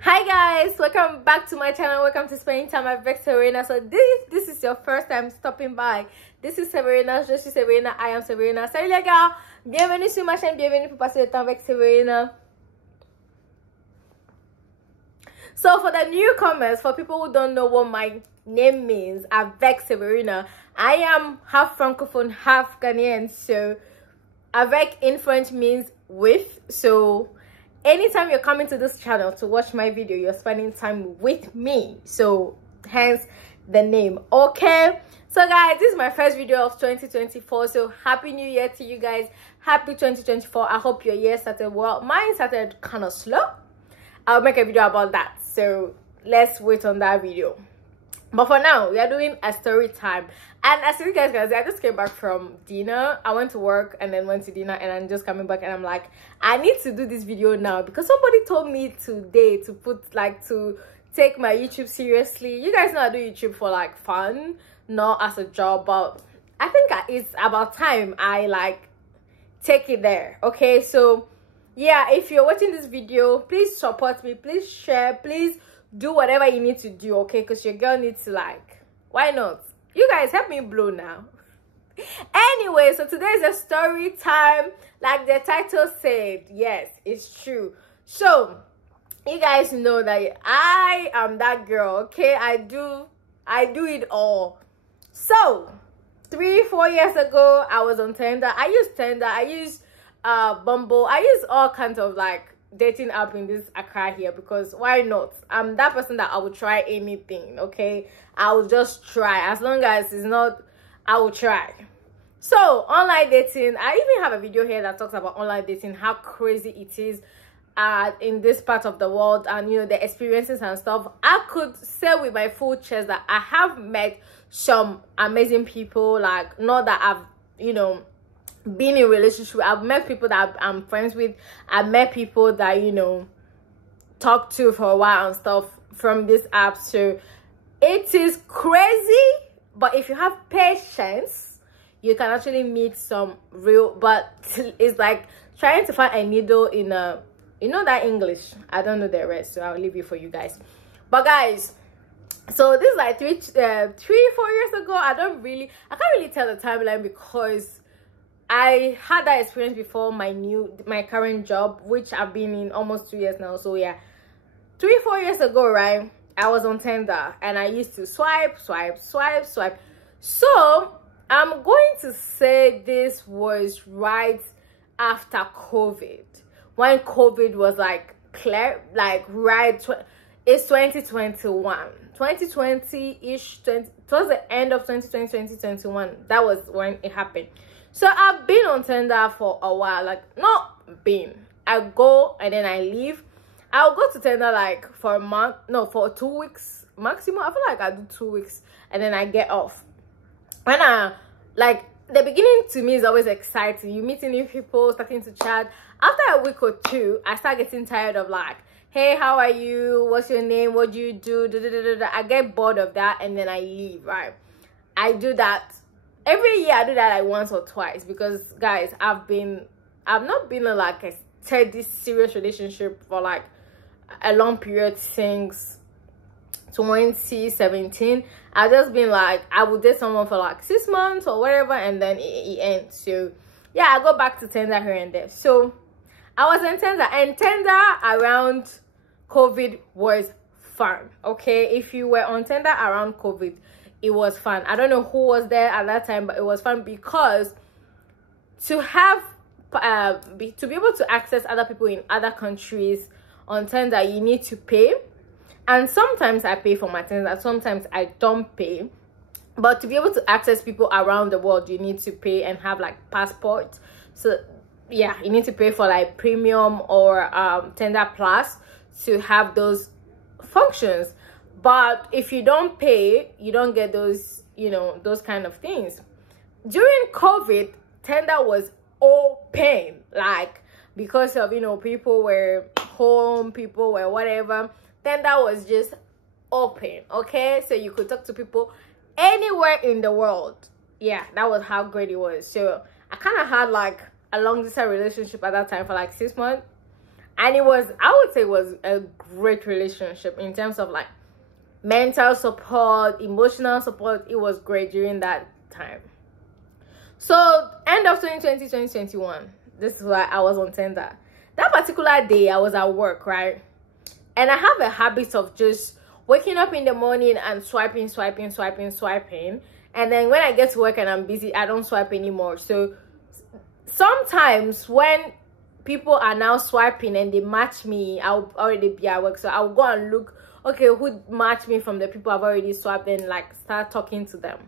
Hi guys, welcome back to my channel. Welcome to Spending Time with Serena. So this is your first time stopping by. This is Serena, je suis Serena, I am Serena. Salut les gars, bienvenue sur ma chaîne, bienvenue pour passer le temps avec Serena. So for the newcomers, for people who don't know what my name means, Avec Serena, I am half Francophone, half Ghanaian. So Avec in French means with. So anytime you're coming to this channel to watch my video, you're spending time with me. So hence the name. Okay, so guys, this is my first video of 2024. So happy new year to you guys. Happy 2024. I hope your year started well. Mine started kind of slow. I'll make a video about that, so let's wait on that video. But for now, we are doing a story time. And as you guys can see, I just came back from dinner. I went to work and then went to dinner, and I'm just coming back and I'm like, I need to do this video now because somebody told me today to to take my YouTube seriously. You guys know I do YouTube for like fun, not as a job, but I think it's about time I take it there. Okay, so yeah, if you're watching this video, please support me, please share, please do whatever you need to do, okay? Because your girl needs to why not? You guys help me blow now. Anyway, so today is a story time, like the title said. Yes, it's true. So you guys know that I am that girl, okay? I do it all. So 3-4 years ago, I was on Tinder. I use Bumble. I use all kinds of dating app in this Accra here, because why not? I'm that person that I will try anything, okay? I will just try. As long as it's not, I will try. So online dating, I even have a video here that talks about online dating, how crazy it is in this part of the world, and you know, the experiences and stuff. I could say with my full chest that I have met some amazing people, not that I've, you know, been in relationship. I've met people that I'm friends with. I've met people that, you know, talk to for a while and stuff from this app. So it is crazy, but if you have patience, you can actually meet some real, but it's like trying to find a needle in a, you know, that English. I don't know the rest, so I'll leave it for you guys. But guys, so this is like 3-4 years ago. I can't really tell the timeline because I had that experience before my current job, which I've been in almost 2 years now. So yeah, 3-4 years ago, right, I was on Tinder and I used to swipe. So I'm going to say this was right after COVID, when COVID was clear, it's 2020-ish, towards the end of 2020-2021. That was when it happened. So I've been on Tinder for a while, I go and then I leave. I'll go to Tinder for a month, no, for 2 weeks maximum. I feel like I do 2 weeks and then I get off. And the beginning to me is always exciting. You meeting new people, starting to chat. After a week or two, I start getting tired of hey, how are you? What's your name? What do you do? I get bored of that and then I leave, right? I do that. Every year I do that once or twice because guys, I've not been in a steady serious relationship for a long period since 2017. I've just been I would date someone for 6 months or whatever and then it ends. So yeah, I go back to Tinder here and there. So I was on Tinder, and Tinder around COVID was fun, okay? If you were on Tinder around COVID, it was fun. I don't know who was there at that time, but it was fun because to have to be able to access other people in other countries on Tinder, you need to pay. And sometimes I pay for my Tinder, sometimes I don't pay. But to be able to access people around the world, you need to pay and have passports. So yeah, you need to pay for premium or Tinder Plus to have those functions. But if you don't pay, you don't get those, you know, those kind of things. During COVID, Tinder was open, because of, you know, people were home, people were whatever. Tinder was just open, okay? So you could talk to people anywhere in the world. Yeah, that was how great it was. So I kind of had a long distance relationship at that time for 6 months. And it was, I would say it was a great relationship in terms of like mental support, emotional support. It was great during that time. So end of 2020, 2021, this is why I was on Tinder. That particular day I was at work, right? And I have a habit of just waking up in the morning and swiping. And then when I get to work and I'm busy, I don't swipe anymore. So sometimes when people are now swiping and they match me, I'll already be at work. So I'll go and look, okay, who matched me from the people I've already swiped, and like start talking to them.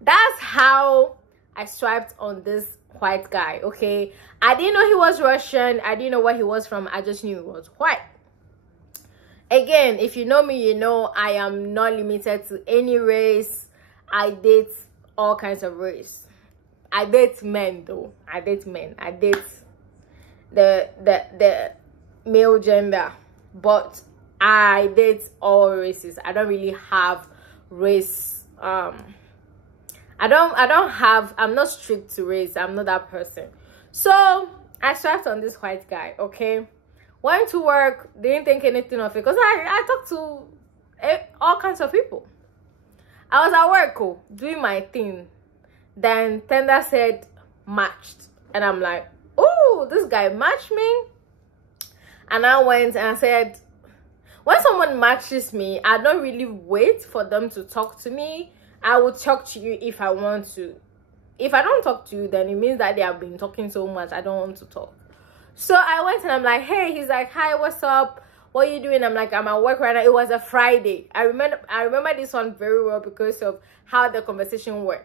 That's how I swiped on this white guy, okay? I didn't know he was Russian. I didn't know where he was from. I just knew he was white. Again, if you know me, you know I am not limited to any race. I date all kinds of race. I date men though. I date men. I date the male gender, but I date all races. I don't really have race. I'm not strict to race. I'm not that person. So I swiped on this white guy, okay? Went to work, didn't think anything of it, because I talked to all kinds of people. I was at work, doing my thing. Then Tinder said matched, and I'm like, oh, this guy matched me. And I went and I said, when someone matches me, I don't really wait for them to talk to me. I will talk to you if I want to. If I don't talk to you, then it means that they have been talking so much I don't want to talk. So I went and I'm like, hey. He's like, hi, what's up? What are you doing? I'm like, I'm at work right now. It was a Friday. I remember this one very well because of how the conversation went.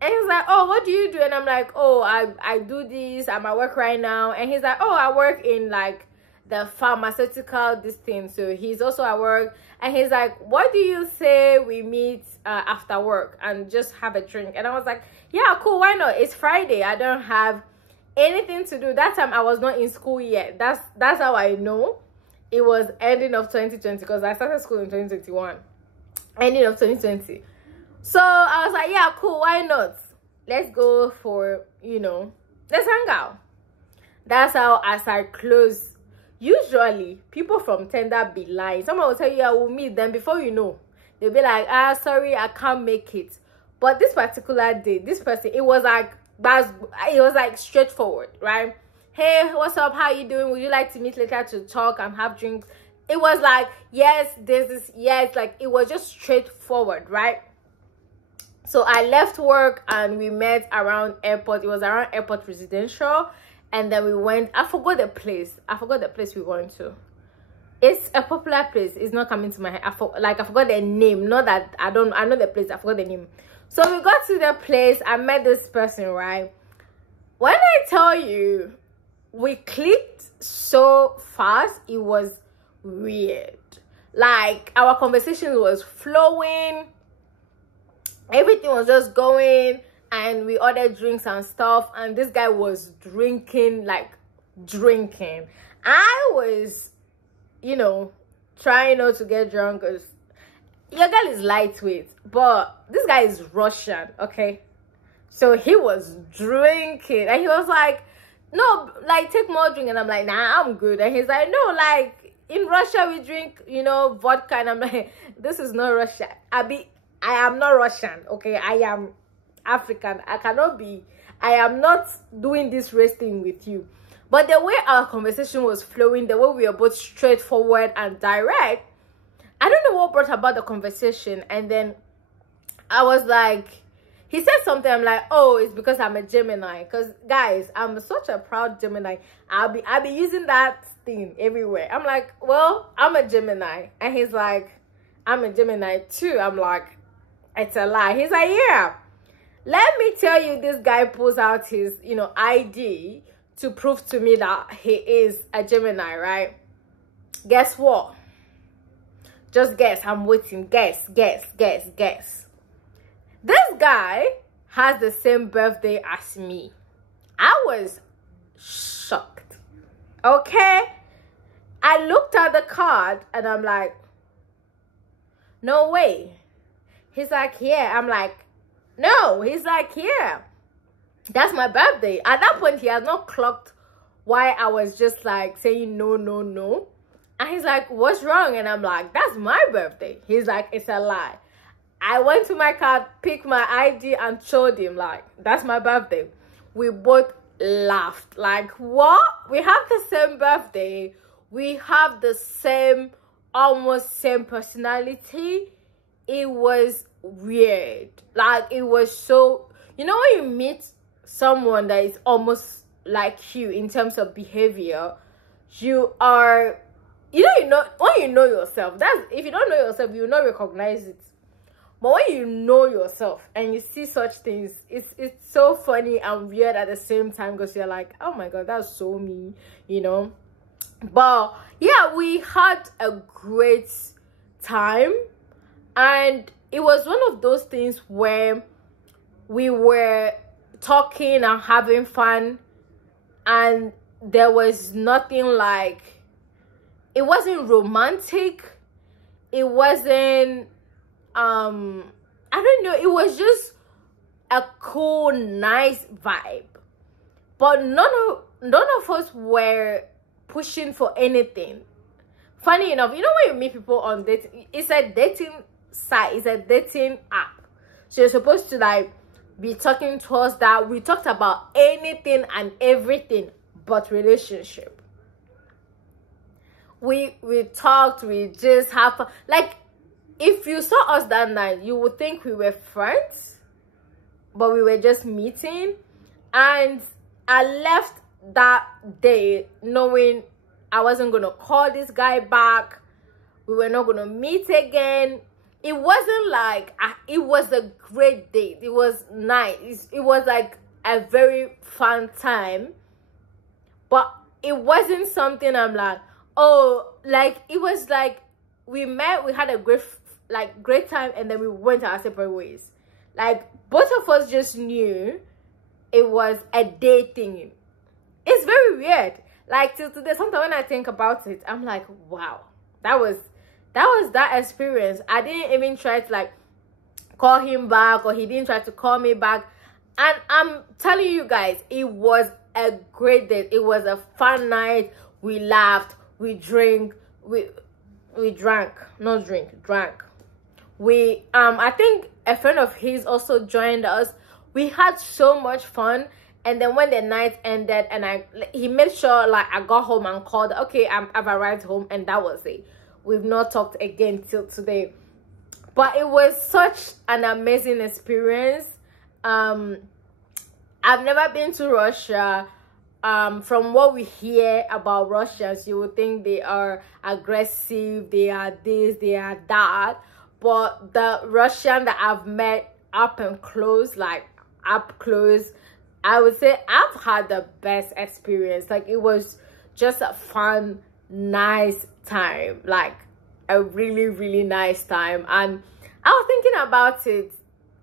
And he's like, oh, what do you do? And I'm like, oh, I do this. I'm at work right now. And he's like, oh, I work in like the pharmaceutical this thing. So he's also at work. And he's like, what do you say we meet after work and just have a drink? And I was like, yeah, cool, why not? It's Friday. I don't have anything to do. That time I was not in school yet. That's how I know it was ending of 2020, because I started school in 2021, ending of 2020. So I was like, yeah, cool, why not? Let's go for, let's hang out. That's how, as I close, usually people from Tinder be lying. Someone will tell you I will meet them, before you know, they'll be like, sorry, I can't make it. But this particular day, this person, it was like straightforward, right? Hey, what's up? How you doing? Would you like to meet later to talk and have drinks? It was like, yes, yes, like it was just straightforward, right? So I left work and we met around airport. It was around airport residential, and then we went. I forgot the place we went to. It's a popular place. It's not coming to my head. I forgot the name. Not that I know the place. I forgot the name. So we got to the place. I met this person, right? When I tell you, we clicked so fast, it was weird. Like, our conversation was flowing, everything was just going, and we ordered drinks and stuff, and this guy was drinking. I was, trying not to get drunk, because your girl is lightweight, but this guy is Russian, okay? So he was drinking, and he was like, no, like, take more drink. And I'm like, nah, I'm good. And he's like, no, like, in Russia we drink, vodka. And I'm like, this is not Russia. I am not Russian, okay? I am African. I am not doing this race thing with you. But the way our conversation was flowing, the way we were both straightforward and direct, I don't know what brought about the conversation. And then I was like, he said something. I'm like, oh, it's because I'm a Gemini. Because guys, I'm such a proud Gemini. I'll be using that thing everywhere. I'm like, well, I'm a Gemini. And he's like, I'm a Gemini too. I'm like, it's a lie. He's like, yeah. Let me tell you, this guy pulls out his, ID to prove to me that he is a Gemini, right? Guess what? Just guess. I'm waiting. Guess. This guy has the same birthday as me. I was shocked. Okay? I looked at the card and I'm like, no way. He's like, yeah. I'm like, no. He's like, yeah. That's my birthday. At that point, he has not clocked why I was just like saying no, no, no. And he's like, what's wrong? And I'm like, that's my birthday. He's like, it's a lie. I went to my car, picked my ID, and showed him, like, that's my birthday. We both laughed. Like, what? We have the same birthday. We have the same, almost same personality. It was weird. Like, it was so, you know, when you meet someone that is almost like you in terms of behavior, you are, when you know yourself, that's, if you don't know yourself, you will not recognize it. But when you know yourself and you see such things, it's so funny and weird at the same time, because you're like, oh my god, that's so me, you know. But yeah, we had a great time, and it was one of those things where we were talking and having fun, and there was nothing like, it wasn't romantic, it wasn't I don't know, it was just a cool, nice vibe. But none of us were pushing for anything. Funny enough, you know, when you meet people on dating, it's a dating site, it's a dating app, so you're supposed to like be talking towards that. We talked about anything and everything but relationship. We talked, we just have fun. Like, if you saw us that night, you would think we were friends, but we were just meeting. And I left that day knowing I wasn't gonna call this guy back, we were not gonna meet again. It wasn't like, it was a great date, it was nice, it was like a very fun time, but it wasn't something I'm like, oh, like, it was like we met, we had a great time, and then we went our separate ways. Like, both of us just knew it was a day thing. It's very weird. Like, till today, sometimes when I think about it, I'm like, wow, that was that experience. I didn't even try to like call him back, or he didn't try to call me back. And I'm telling you guys, it was a great day. It was a fun night. We laughed, we drank, we drank, not drink, drank. We I think a friend of his also joined us. We had so much fun. And then when the night ended, and he made sure like I got home and called, okay, I've arrived home, and that was it. We've not talked again till today. But it was such an amazing experience. I've never been to Russia. From what we hear about Russians, you would think they are aggressive, they are this, they are that. But the Russian that I've met up and close, like up close, I would say I've had the best experience. Like, it was just a fun, nice time, like a really, really nice time. And I was thinking about it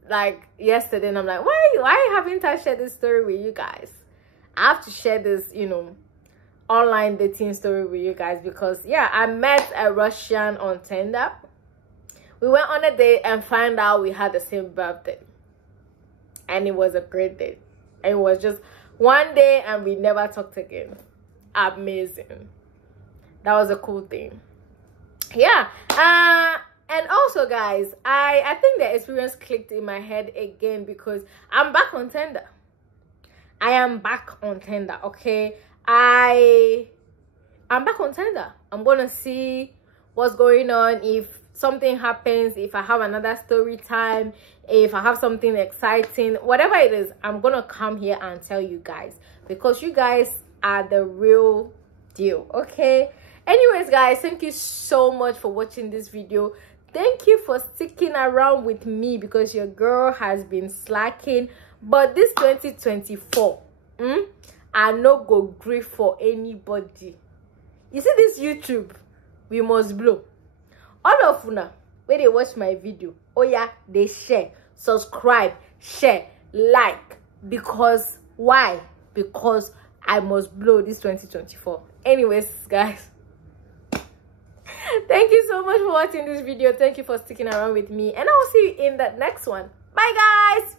like yesterday, and I'm like, why haven't I shared this story with you guys? I have to share this, you know, online dating story with you guys, because yeah, I met a Russian on Tinder. We went on a date and found out we had the same birthday, and it was a great day. It was just one day, and we never talked again. Amazing. That was a cool thing. Yeah. And also, guys, I think the experience clicked in my head again, because I'm back on Tinder. I am back on Tinder, okay? I'm back on Tinder. I'm gonna see what's going on. If something happens, if I have another story time, if I have something exciting, whatever it is, I'm gonna come here and tell you guys, because you guys are the real deal, okay? Anyways, guys, thank you so much for watching this video. Thank you for sticking around with me, because your girl has been slacking. But this 2024, I no go grief for anybody. You see this YouTube, we must blow. All of una, when they watch my video, oh yeah, they share, subscribe, share, like. Because why? Because I must blow this 2024. Anyways, guys, thank you so much for watching this video. Thank you for sticking around with me, and I'll see you in the next one. Bye, guys.